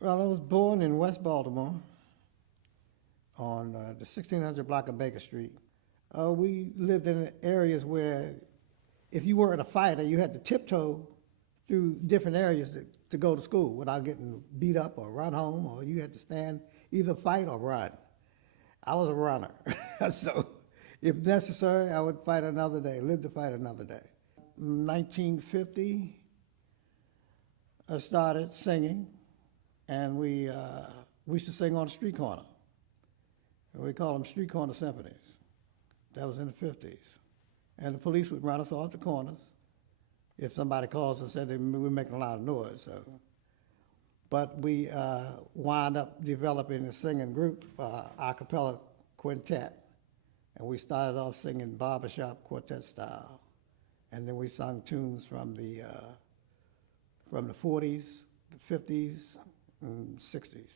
Well, I was born in West Baltimore on the 1600 block of Baker Street. We lived in areas where if you weren't a fighter, you had to tiptoe through different areas to go to school without getting beat up or run home, or you had to stand, either fight or run. I was a runner, so if necessary, I would fight another day, live to fight another day. 1950, I started singing, and we used to sing on the street corner. We call them street corner symphonies. That was in the 50s. And the police would run us off the corners if somebody calls and said we were making a lot of noise. So. But we wound up developing a singing group, a cappella quintet. And we started off singing barbershop quartet style. And then we sung tunes from the 40s, the 50s, and 60s.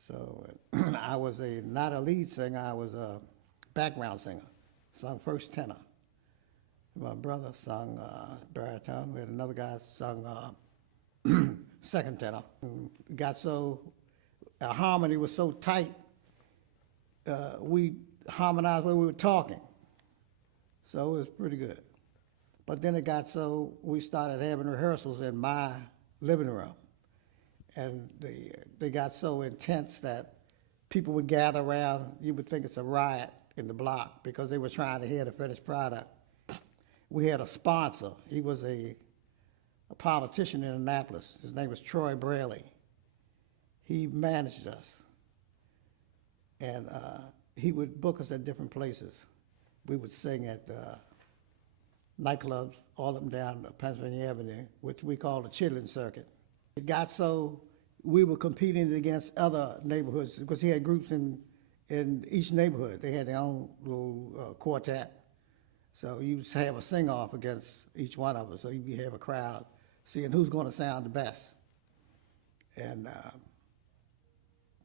So I was not a lead singer, I was a background singer. Sung first tenor. My brother sung baritone. We had another guy sung second tenor. Our harmony was so tight, we harmonized when we were talking. So it was pretty good. But then it got so we started having rehearsals in my living room. And they got so intense that people would gather around. You would think it's a riot in the block because they were trying to hear the finished product. We had a sponsor. He was a politician in Annapolis. His name was Troy Braley. He managed us. And he would book us at different places. We would sing at nightclubs all up and down Pennsylvania Avenue, which we called the Chitlin Circuit. It got so we were competing against other neighborhoods because he had groups in each neighborhood. They had their own little quartet. So you have a sing-off against each one of us. So you have a crowd seeing who's going to sound the best. And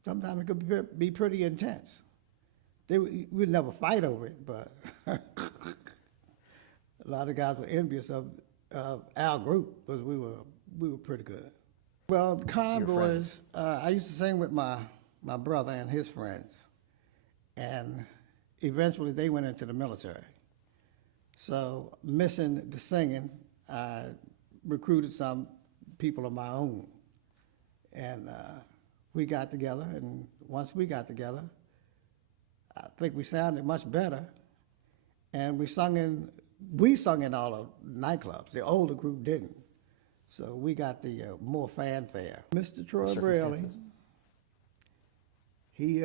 sometimes it could be pretty intense. We'd never fight over it, but a lot of guys were envious of our group because we were pretty good. Well, the Convoys, I used to sing with my brother and his friends, and eventually they went into the military. So missing the singing, I recruited some people of my own, and we got together, and once we got together, I think we sounded much better, and we sung in all the nightclubs. The older group didn't. So we got the more fanfare. Mr. Troy Braley, he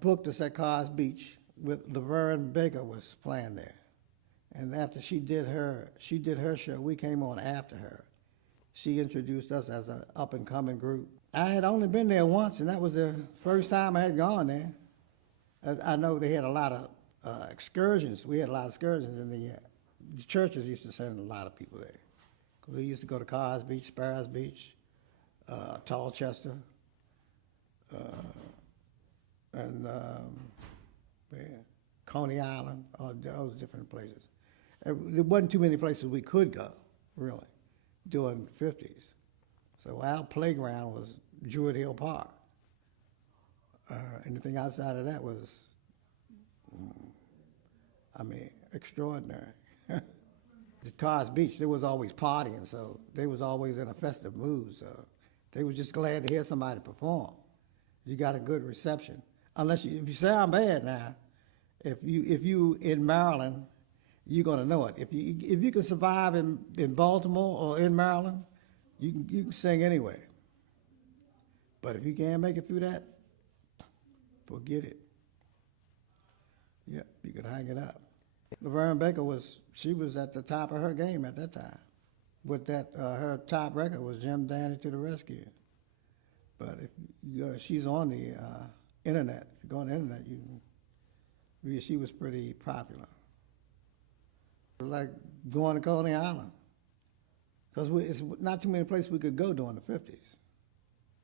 booked us at Carr's Beach with Laverne Baker was playing there. And after she did her show, we came on after her. She introduced us as an up-and-coming group. I had only been there once, and that was the first time I had gone there. I know they had a lot of excursions. We had a lot of excursions in the churches used to send a lot of people there. We used to go to Carr's Beach, Sparrows Beach, Tallchester, and Coney Island, all those different places. There wasn't too many places we could go, really, during the 50s. So our playground was Druid Hill Park. Anything outside of that was, extraordinary. At Carr's Beach, there was always partying, so they was always in a festive mood, so they was just glad to hear somebody perform. You got a good reception. If you sound bad now, if you in Maryland, you're gonna know it. If you can survive in Baltimore or in Maryland, you can sing anywhere. But if you can't make it through that, forget it. Yeah, you could hang it up. Laverne Baker was at the top of her game at that time. With that, her top record was Jim Dandy to the Rescue. But if she's on the internet, if you go on the internet, she was pretty popular. Like going to Coney Island, because it's not too many places we could go during the 50s.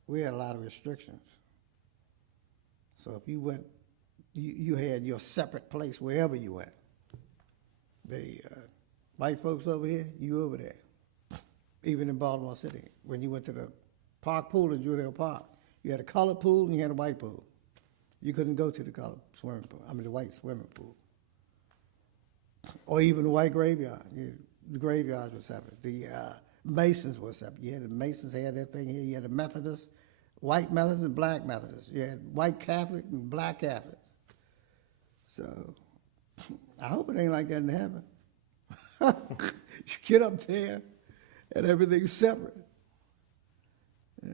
We had a lot of restrictions. So if you went, you had your separate place wherever you went. The white folks over here, you over there. Even in Baltimore City, when you went to the Park pool in Judeo Park. You had a colored pool and you had a white pool. You couldn't go to the colored swimming pool. I mean, the white swimming pool. Or even the white graveyard. The graveyards were separate. The Masons were separate. You had the Masons, they had that thing here. You had the Methodists, white Methodists and black Methodists. You had white Catholic and black Catholics. So I hope it ain't like that in heaven. You get up there and everything's separate. Yeah.